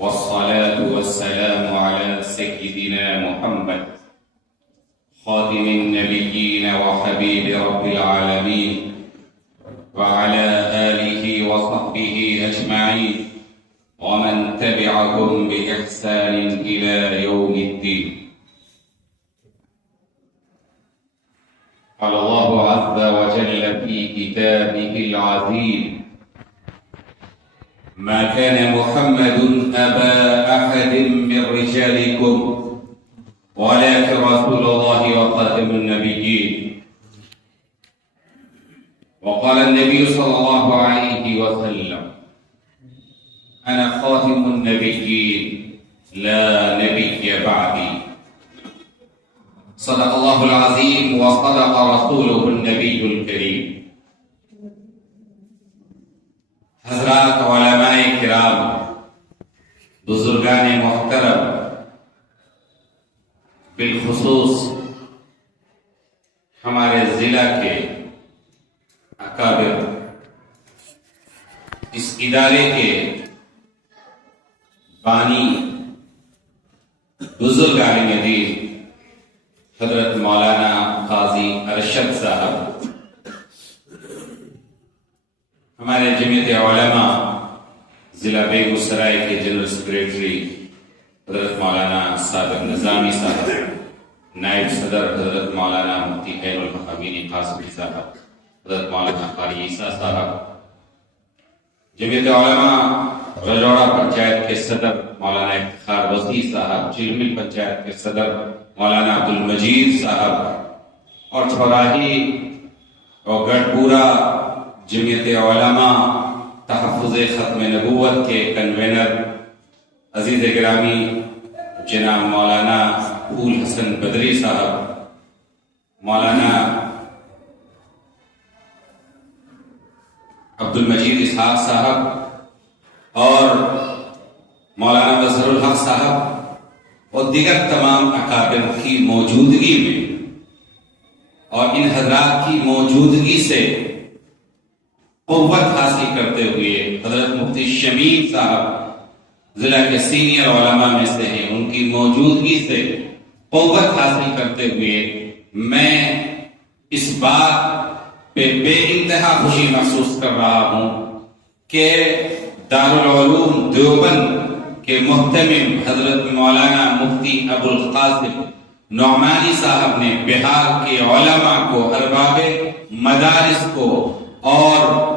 والصلاة والسلام على سيدنا محمد خاتم النبيين وحبيب رب العالمين وعلى آله وصحبه أجمعين ومن تبعهم بإحسان إلى يوم الدين. قال الله عز وجل في كتابه العزيز: ما كان محمد أبا أحد من رجالكم ولكن رسول الله وخاتم النبيين. وقال النبي صلى الله عليه وسلم: أنا خاتم النبيين لا نبي بعدي. صدق الله العظيم وصدق رسوله النبي الكريم. حضرات علماء کرام، بزرگان محترم، بالخصوص ہمارے ضلع کے اکابر، اس ادارے کے بانی، بزرگ عالم دین حضرت مولانا قاضی ارشد صاحب، ہمارے جمعیت علماء ضلع بیگوسرائے کے جنرل سیکریٹری حضرت مولانا صادق نظامی صاحب، نائب صدر حضرت مولانا مفتی خیر الحق امینی قاسمی صاحب، حضرت مولانا قاری عیسیٰ صاحب، جمعیت علماء رجوڑا پنچایت کے صدر مولانا افتخار وسیع صاحب، چلمل پنچایت کے صدر مولانا عبد المجید صاحب، اور چھوراہی اور گڑھپورا جمعیت علماء تحفظ ختم نبوت کے کنوینر عزیز گرامی جناب مولانا پھول حسن بدری صاحب، مولانا عبد المجید اسحاق صاحب اور مولانا مظہر الحق صاحب اور دیگر تمام اکابر کی موجودگی میں اور ان حضرات کی موجودگی سے قوت حاصل کرتے ہوئے حضرت مفتی شمیم صاحب ضلع کے سینئر علماء میں سے ہیں، ان کی موجودگی سے قوت حاصل کرتے ہوئے میں اس بات پہ بے انتہا خوشی محسوس کر رہا ہوں کہ دارالعلوم دیوبند کے محتمم حضرت مولانا مفتی ابو القاسم نعمانی صاحب نے بہار کے علماء کو، ارباب مدارس کو اور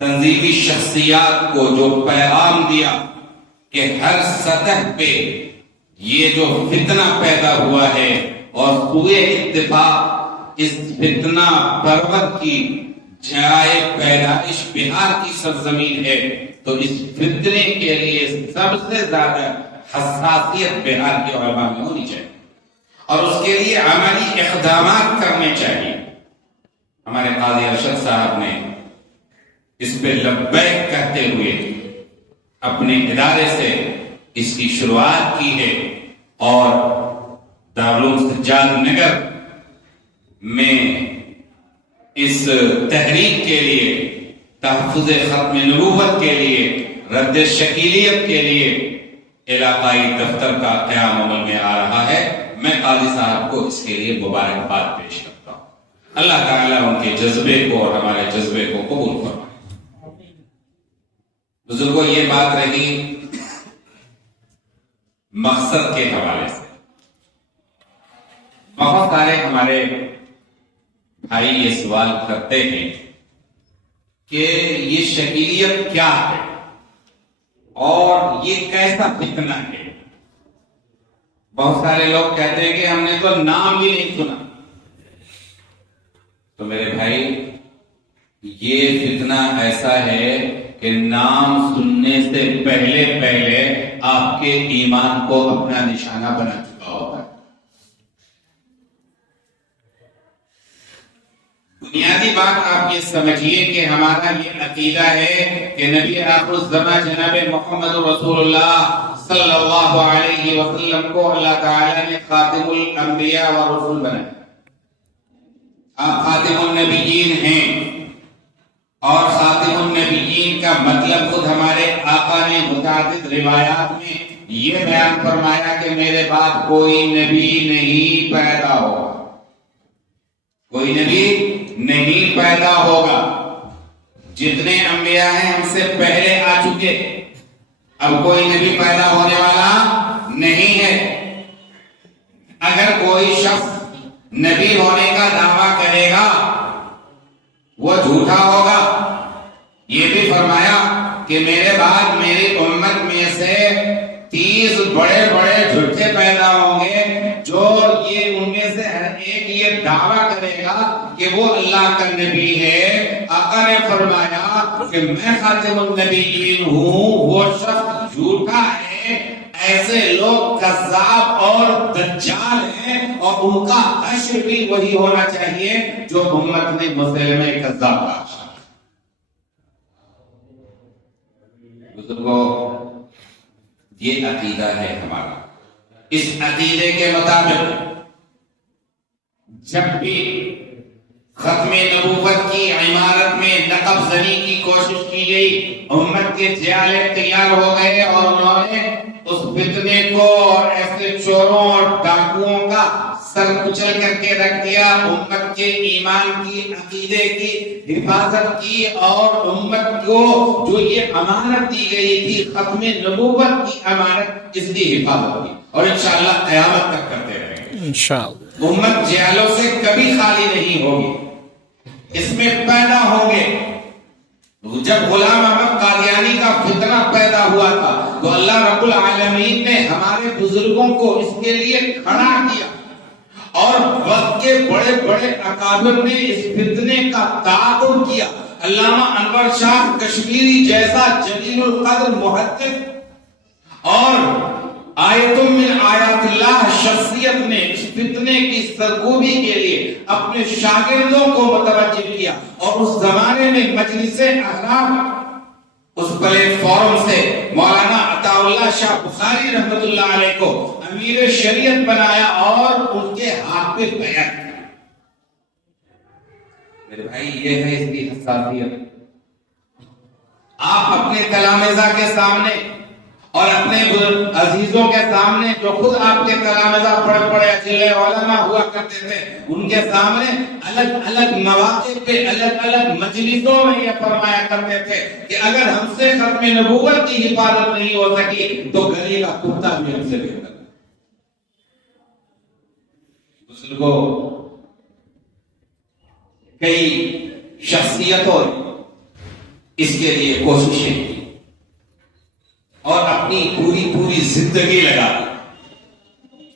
تنظیمی شخصیات کو جو پیغام دیا کہ ہر سطح پہ یہ جو فتنہ پیدا ہوا ہے اور سوئے اتفاق اس فتنہ پرور کی جائے پیدائش بہار کی سرزمین ہے، تو اس فتنے کے لیے سب سے زیادہ حساسیت بہار کے علماء میں ہونی چاہیے اور اس کے لیے عملی اقدامات کرنے چاہیے. ہمارے قاضی ارشد صاحب نے اس پہ لبیک کہتے ہوئے اپنے ادارے سے اس کی شروعات کی ہے اور دارالعلوم سجاد نگر میں اس تحریک کے لیے، تحفظ ختم نبوت کے لیے، رد شکیلیت کے لیے علاقائی دفتر کا قیام عمل میں آ رہا ہے. میں قاضی صاحب کو اس کے لیے مبارکباد پیش کرتا ہوں. اللہ تعالیٰ ان کے جذبے کو اور ہمارے جذبے کو قبول فرمائے. بزرگوں، یہ بات رہی مقصد کے حوالے سے. بہت سارے ہمارے بھائی یہ سوال کرتے ہیں کہ یہ شکیلیت کیا ہے اور یہ کیسا فتنہ ہے. بہت سارے لوگ کہتے ہیں کہ ہم نے تو نام بھی نہیں سنا. تو میرے بھائی، یہ فتنہ ایسا ہے کہ نام سننے سے پہلے آپ کے ایمان کو اپنا نشانہ بنا چکا ہوگا. بنیادی بات آپ یہ سمجھیے کہ ہمارا یہ عقیدہ ہے کہ نبی آخر الزماں جناب محمد رسول اللہ صلی اللہ علیہ وسلم کو اللہ تعالی نے خاتم الانبیاء و رسول بنایا. آپ خاتم النبیین ہیں اور خاتم النبیین کا مطلب خود ہمارے آقا نے متعدد روایات میں یہ بیان فرمایا کہ میرے بعد کوئی نبی نہیں پیدا ہوگا، کوئی نبی نہیں پیدا ہوگا، جتنے انبیاء ہیں ہم سے پہلے آ چکے، اب کوئی نبی پیدا ہونے والا نہیں ہے۔ اگر کوئی شخص نبی ہونے کا دعویٰ کرے گا وہ جھوٹا ہوگا۔ یہ بھی فرمایا کہ میرے بعد میری امت میں سے 30 بڑے بڑے جھوٹے پیدا ہوں گے، جو یہ ان میں سے ہر ایک یہ دعویٰ کرے گا کہ وہ اللہ کا نبی ہے۔ آقا نے فرمایا کہ میں خاتم النبیین ہوں، وہ شخص جھوٹا ہے۔ ایسے لوگ کذاب اور دجال ہیں، اور ان کا حشر بھی وہی ہونا چاہیے جو امت نے مسلمہ کذاب کہا۔ بزرگوں، یہ عقیدہ ہے ہمارا۔ اس عقیدے کے مطابق جب بھی ختم نبوت کی عمارت میں نقب زنی کی کوشش کی گئی، امت کے جیالے تیار ہو گئے اور انہوں نے اس فتنے کو اور ایسے چوروں اور ڈاکوؤں کا سر کچل کر کے رکھ دیا، امت کے ایمان کی عقیدے کی حفاظت کی، اور امت کو جو یہ امانت دی گئی تھی ختم نبوت کی امانت، اس کی حفاظت کی، اور انشاءاللہ قیامت تک کرتے رہیں گے انشاءاللہ۔ امت جہالوں سے کبھی خالی نہیں ہوگی، اس میں پیدا ہوں گے۔ جب غلام احمد قادیانی کا فتنہ پیدا ہوا تھا تو اللہ رب العالمین نے ہمارے بزرگوں کو اس کے لیے کھڑا کیا، اور وقت کے بڑے بڑے اکابر نے اس فتنے کا تعاقب کیا۔ علامہ انور شاہ کشمیری جیسا جلیل القدر محدث اور آیت من آیات اللہ شخصیت نے اس فتنے کی سرکوبی کے لیے اپنے شاگردوں کو متوجہ کیا، اور اس زمانے میں مجلس احرام اس پلیٹ فارم سے مولانا عطا اللہ شاہ بخاری رحمت اللہ علیہ کو امیر شریعت بنایا اور ان کے ہاتھ پہ بیعت کیا۔ میرے بھائی، یہ ہے اس کی حساسیت۔ آپ اپنے تلامذہ کے سامنے اور اپنے عزیزوں کے سامنے جو خود آپ کے تلامذہ پڑھ پڑے اجلے علماء ہوا کرتے تھے، ان کے سامنے الگ الگ مواقع پہ الگ الگ مجلسوں میں یہ فرمایا کرتے تھے کہ اگر ہم سے ختم نبوت کی حفاظت نہیں ہو سکی تو گلی کا کتا بھی ہم سے بہتر ہے۔ بزرگوں، کئی شخصیتوں نے اس کے لیے کوششیں کی اور اپنی پوری زندگی لگا دی۔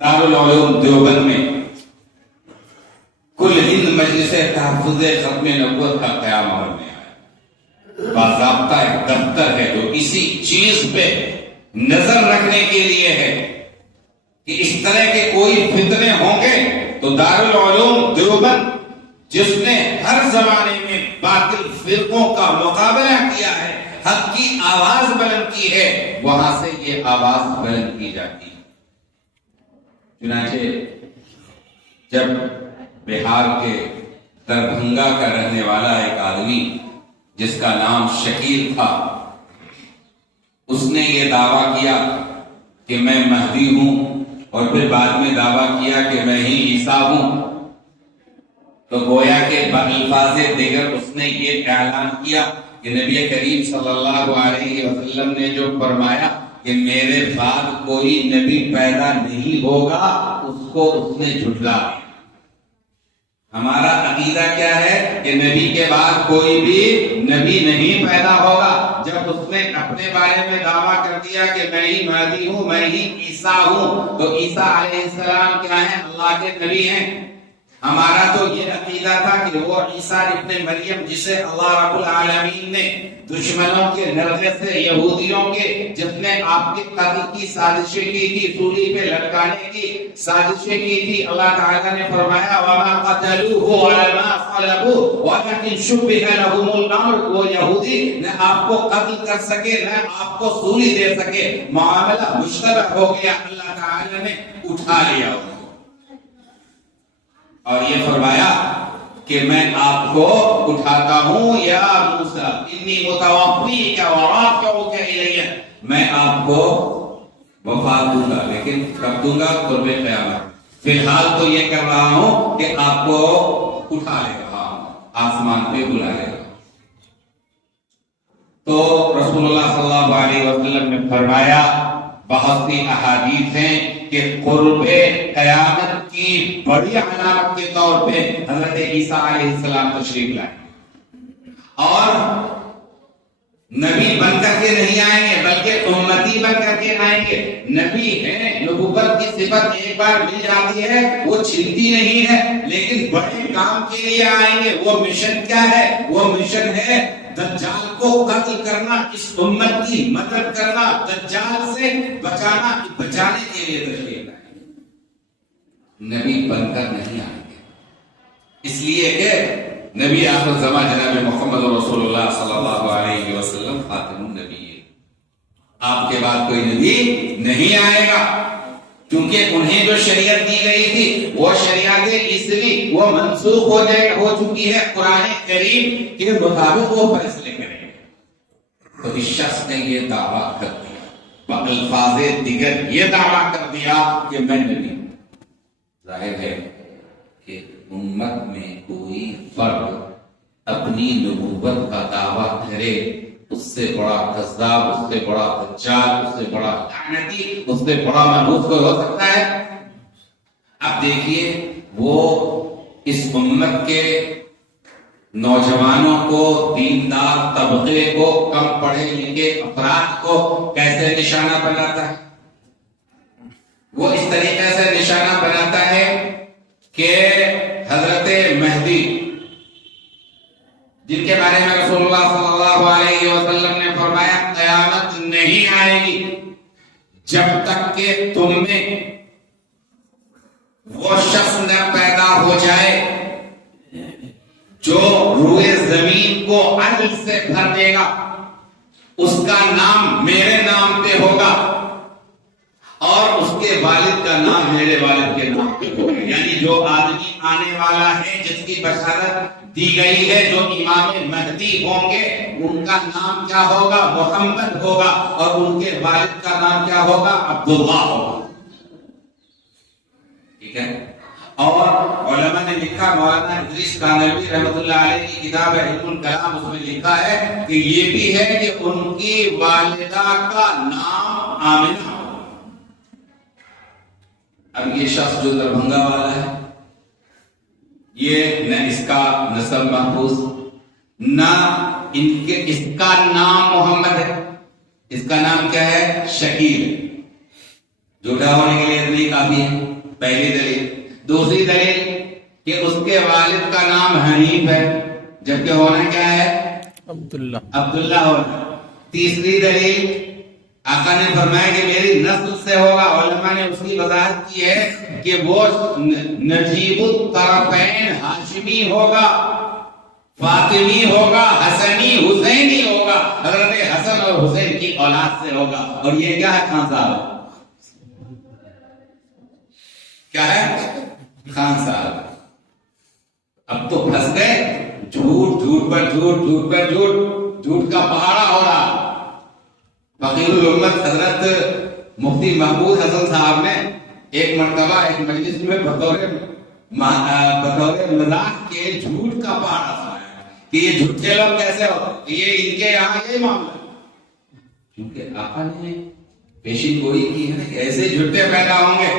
دارالعلوم دیوبند میں کل ہند مجلس تحفظ ختم نبوت کا قیام عمل میں آیا۔ باضابطہ ایک دفتر ہے جو اسی چیز پہ نظر رکھنے کے لیے ہے کہ اس طرح کے کوئی فتنے ہوں گے تو دارالعلوم دیوبند، جس نے ہر زمانے میں باطل فرقوں کا مقابلہ کیا ہے، حق کی آواز بلند کی ہے، وہاں سے یہ آواز بلند کی جاتی ہے۔ چنانچہ جب بہار کے دربھنگا کا رہنے والا ایک آدمی جس کا نام شکیل تھا، اس نے یہ دعویٰ کیا کہ میں مہدی ہوں، اور پھر بعد میں دعویٰ کیا کہ میں ہی عیسیٰ ہوں، تو گویا کہ بالفاظ دیگر اس نے یہ اعلان کیا کہ نبی کریم صلی اللہ علیہ وسلم نے جو فرمایا کہ میرے بعد کوئی نبی پیدا نہیں ہوگا، اس کو اس نے جھٹلا دیا۔ ہمارا عقیدہ کیا ہے کہ نبی کے بعد کوئی بھی نبی نہیں پیدا ہوگا۔ جب اس نے اپنے بارے میں دعویٰ کر دیا کہ میں ہی مہدی ہوں، میں ہی عیسیٰ ہوں، تو عیسیٰ علیہ السلام کیا ہیں؟ اللہ کے نبی ہیں۔ ہمارا تو یہ عقیدہ تھا کہ وہ عیسیٰ ابن مریم جسے اللہ رب العالمین نے دشمنوں کے نرغے سے، یہودیوں کے، جس نے آپ کے قتل کی سازشیں کی تھی، سولی پہ لٹکانے کی سازشیں کی تھی، اللہ تعالیٰ نے فرمایا وَمَا قَتَلُوهُ وَلَمَا صَلَبُوهُ وَلَكِنْ شُبِّهَ لَهُمُ الْأَمْرُ۔ وہ یہودی نہ آپ کو قتل کر سکے نہ آپ کو سولی دے سکے، معاملہ مشتبہ ہو گیا، اللہ تعالیٰ نے اٹھا لیا۔ اور یہ فرمایا کہ میں آپ کو اٹھاتا ہوں یا موسیٰ انی متوفیک و رافعک الی، میں آپ کو وفات دوں گا، لیکن کب دوں گا؟ قرب قیامت۔ فی الحال تو یہ کر رہا ہوں کہ آپ کو اٹھا لے رہا ہوں، آسمان پہ بلا لے رہا ہوں۔ تو رسول اللہ صلی اللہ علیہ وسلم نے فرمایا، بہت سی احادیث ہیں کہ قرب قیامت کی بڑی علامت کے طور پہ حضرت عیسیٰ علیہ السلام تشریف لائیں اور نبی بن کر کے نہیں آئیں گے بلکہ امتی بن کر کے آئیں گے۔ نبی ہے، نبوت کی صفت ایک بار مل جاتی ہے وہ چھنتی نہیں ہے، لیکن بڑے کام کے لیے آئیں گے۔ وہ مشن کیا ہے؟ وہ مشن ہے دجال کو قتل کرنا، اس امت کی مدد کرنا، دجال سے بچانے کے لیے تشریف لائیں گے، نبی بن کر نہیں آئیں گے۔ اس لیے کہ نبی آخر زمان جناب محمد رسول اللہ صلی اللہ علیہ وسلم خاتم النبی، آپ کے بعد کوئی نبی نہیں آئے گا، کیونکہ انہیں جو شریعت دی گئی تھی وہ شریعت عیسوی وہ منسوخ ہو چکی ہے، قرآن کریم کے مطابق وہ فیصلے کریں گے۔ تو اس شخص نے یہ دعویٰ کر دیا، بألفاظ دیگر یہ دعویٰ کر دیا کہ میں نبی ہوں۔ ظاہر ہے کہ امت میں کوئی فرد اپنی نبوت کا دعویٰ کرے، اس سے بڑا کذاب، اس سے بڑا دجال، اس سے بڑا لعنتی، اس سے بڑا منحوس کوئی ہو سکتا ہے؟ اب دیکھیے وہ اس امت کے نوجوانوں کو، دیندار طبقے کو، کم پڑھے لکھے افراد کو کیسے نشانہ بناتا ہے؟ وہ اس طریقے سے نشانہ بناتا ہے کہ حضرت مہدی، جن کے بارے میں رسول اللہ صلی اللہ علیہ وسلم نے فرمایا قیامت نہیں آئے گی جب تک کہ تم میں وہ شخص نہ پیدا ہو جائے جو روئے زمین کو عدل سے بھر دے گا، اس کا نام میرے نام پہ ہوگا اور اس کے والد کا نام میرے والد کے نام پہ ہوگا۔ یعنی جو آدمی آنے والا ہے، جس کی بشارت دی گئی ہے، جو امام مہدی ہوں گے، ان کا نام کیا ہوگا؟ محمد ہوگا، اور ان کے والد کا نام کیا ہوگا؟ عبداللہ ہوگا۔ ٹھیک ہے؟ اور علماء نے لکھا، مولانا ادریس کانوی رحمۃ اللہ علیہ کی کتاب ہے علم الکلام، اس میں لکھا ہے کہ یہ بھی ہے کہ ان کی والدہ کا نام آمنہ۔ اب یہ شخص جو دربھنگا والا ہے، یہ نہ اس کا نسب محفوظ، نہ اس کا نام محمد ہے، اس کا نام کیا ہے؟ شکیل۔ جھوٹا ہونے کے لیے اتنی کافی ہے، پہلی دلیل۔ دوسری دلیل کہ اس کے والد کا نام حنیف ہے، جبکہ ہونا کیا ہے؟ عبداللہ ہونا۔ تیسری دلیل آقا نے فرمایا کہ میری نسل سے ہوگا، علماء نے اس کی وضاحت کی ہے کہ وہ نجیب الطرفین ہاشمی ہوگا، فاطمی ہوگا، حسنی حسینی ہوگا، حضرت حسن اور حسین کی اولاد سے ہوگا۔ اور یہ کیا ہے؟ خان صاحب۔ کیا ہے؟ خان صاحب۔ اب تو پھنس گئے، جھوٹ جھوٹ پر جھوٹ، جھوٹ پر جھوٹ، جھوٹ کا پہاڑا ہو رہا۔ فقیر الامت حضرت مفتی محمود حسن صاحب نے ایک مرتبہ ایک مجلس میں بطور مذاق کے جھوٹ کا پہاڑا سنایا کہ یہ جھوٹے لوگ کیسے ہوتے، یہ ان کے یہاں یہ معاملہ، کیونکہ آقا نے پیشین گوئی کی ہے نا کہ ایسے جھوٹے پیدا ہوں گے۔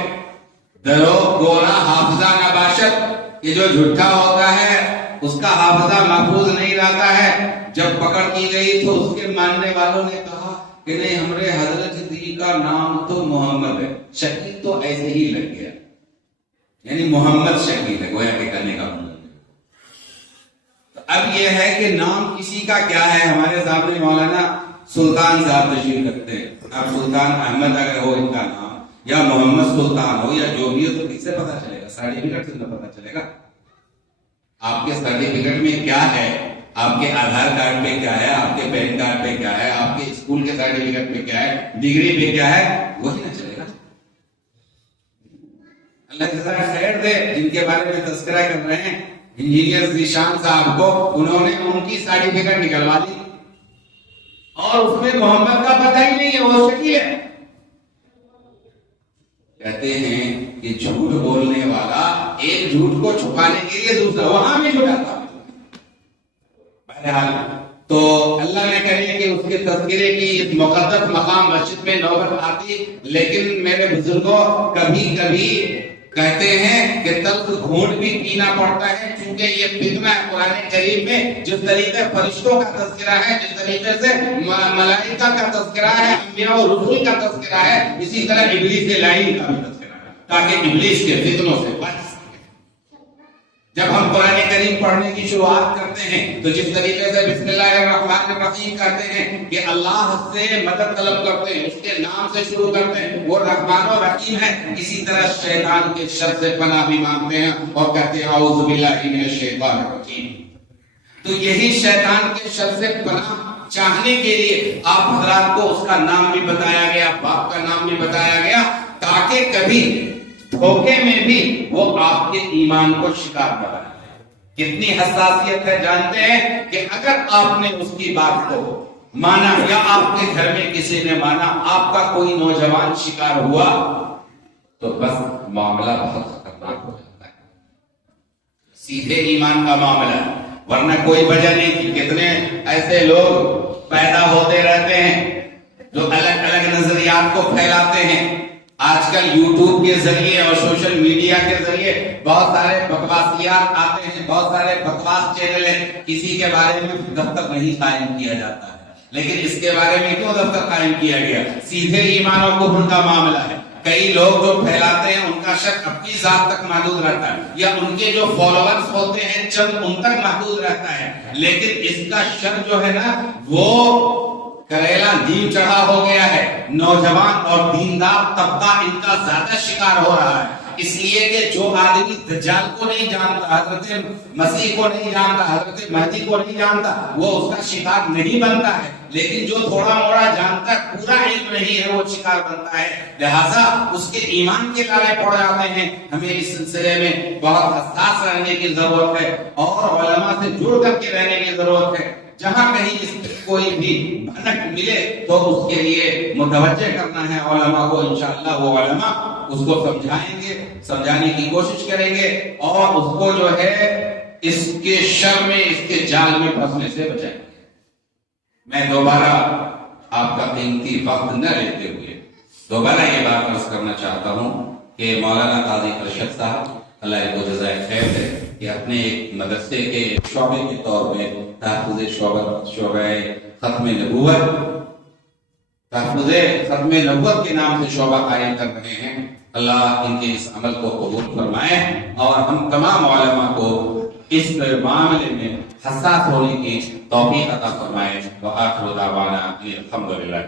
درو گورا حافظہ نباشت، یہ جو جھوٹا ہوتا ہے اس کا حافظہ محفوظ نہیں رہتا ہے۔ جب پکڑ کی گئی تو اس کے ماننے والوں نے کہا کہ نہیں، ہمارے حضرت جی کا نام تو محمد ہے، شکیل تو ایسے ہی لگ گیا، یعنی محمد شکیل ہے، گویا کہ کہنے کا مطلب۔ اب یہ ہے کہ نام کسی کا کیا ہے، ہمارے سامنے مولانا سلطان صاحب تشریف رکھتے ہیں۔ اب سلطان احمد اگر ہو ان کا نام، یا محمد سلطان ہو، یا جو بھی ہو، تو کس سے پتا چلے گا؟ سرٹیفکیٹ سے پتا چلے گا۔ آپ کے سرٹیفکیٹ میں کیا ہے، آپ کے آدھار کارڈ پہ کیا ہے، آپ کے پین کارڈ پہ کیا ہے، آپ کے اسکول کے سرٹیفکیٹ پہ کیا ہے، ڈگری پہ کیا ہے، وہی نہ چلے گا۔ اللہ جزاک خیر دے جن کے بارے میں تذکرہ کر رہے ہیں، انجینئر ذیشان صاحب کو انہوں نے ان کی سرٹیفکیٹ نکلوا دی اور اس میں محمد کا پتہ ہی نہیں ہے، وہ شکی ہے. کہتے ہیں کہ جھوٹ بولنے والا ایک جھوٹ کو چھپانے کے لیے دوسرا وہاں بھی جھوٹاتا. بہرحال تو اللہ نے کرے کہ اس کے تذکرے کی اس مقدس مقام مسجد میں نوبت آتی، لیکن میرے بزرگوں کبھی کبھی کہتے ہیں کہ تلخ گھونٹ بھی پینا پڑتا ہے، چونکہ یہ فتنہ ہے. قرآن کریم میں جس طریقے فرشتوں کا تذکرہ ہے، جس طریقے سے ملائکہ کا تذکرہ ہے، انبیاء اور رسول کا تذکرہ ہے، اسی طرح ابلیس لعین کا بھی تذکرہ ہے، تاکہ ابلیس کے فتنوں سے بچ. جب ہم قرآن کریم پڑھنے کی شروعات کرتے ہیں تو جس طریقے سے بسم اللہ الرحمن الرحیم کہتے ہیں کہ اللہ سے مدد طلب کرتے ہیں، اس کے نام سے شروع کرتے ہیں، وہ رحمان و رحیم ہے، اسی طرح شیطان کے شر سے پناہ بھی مانگتے ہیں اور کہتے ہیں اعوذ باللہ من الشیطان الرجیم. تو یہی شیطان کے شر سے پناہ چاہنے کے لیے آپ حضرات کو اس کا نام بھی بتایا گیا، باپ کا نام بھی بتایا گیا، تاکہ کبھی دھوکے میں بھی وہ آپ کے ایمان کو شکار کرا. کتنی حساسیت ہے جانتے ہیں کہ اگر آپ نے اس کی بات کو مانا یا آپ کے گھر میں کسی نے مانا، آپ کا کوئی نوجوان شکار ہوا تو بس معاملہ بہت خطرناک ہو جاتا ہے. سیدھے ایمان کا معاملہ، ورنہ کوئی وجہ نہیں تھی. کتنے ایسے لوگ پیدا ہوتے رہتے ہیں جو الگ الگ نظریات کو پھیلاتے ہیں. آج کل یوٹیوب کے ذریعے اور سوشل میڈیا کے ذریعے بہت سارے بکواسیات آتے ہیں، بہت سارے بکواس چینل ہیں. کسی کے بارے میں دفتر نہیں قائم کیا جاتا ہے، لیکن اس کے بارے میں کیوں دفتر قائم کیا گیا؟ سیدھے ایمان و کفر کا معاملہ ہے. کئی لوگ جو پھیلاتے ہیں ان کا شک اپنی ذات تک محدود رہتا ہے، یا ان کے جو فالوورز ہوتے ہیں چند ان تک محدود رہتا ہے. لیکن اس کا شک جو ہے نا وہ کریلا نیم چڑھا ہو گیا ہے. نوجوان اور دیندار طبقہ ان کا زیادہ شکار ہو رہا ہے، اس لیے کہ جو آدمی دجال کو نہیں جانتا، حضرت مسیح کو نہیں جانتا، حضرت مہدی کو نہیں جانتا، وہ اس کا شکار نہیں بنتا ہے. لیکن جو تھوڑا موڑا جانتا ہے، پورا علم نہیں ہے، وہ شکار بنتا ہے. لہذا اس کے ایمان کے لالے پڑ جاتے ہیں. ہمیں اس سلسلے میں بہت حساس رہنے کی ضرورت ہے اور علماء سے جڑ کر کے رہنے کی ضرورت ہے. جہاں کہیں اس کوئی بھی بھنک ملے تو اس کے لیے متوجہ کرنا ہے علماء کو. انشاءاللہ وہ علماء اس کو سمجھائیں گے، سمجھانے کی کوشش کریں گے اور اس کو جو ہے اس کے شر میں، اس کے جال میں پھنسنے سے بچائیں گے. میں دوبارہ آپ کا قیمتی وقت نہ لیتے ہوئے دوبارہ یہ بات عرض کرنا چاہتا ہوں کہ مولانا قاضی ارشد صاحب اللہ ان کو جزائے خیر ہے کہ اپنے ایک مدرسے کے شعبے کے طور پہ تحفظ شعبہ ختم نبوت کے نام سے شعبہ قائم کر رہے ہیں. اللہ ان کے اس عمل کو قبول فرمائے اور ہم تمام علماء کو اس معاملے میں حساس ہونے کی توفیق عطا فرمائے. وآخر دعوانا الحمدللہ.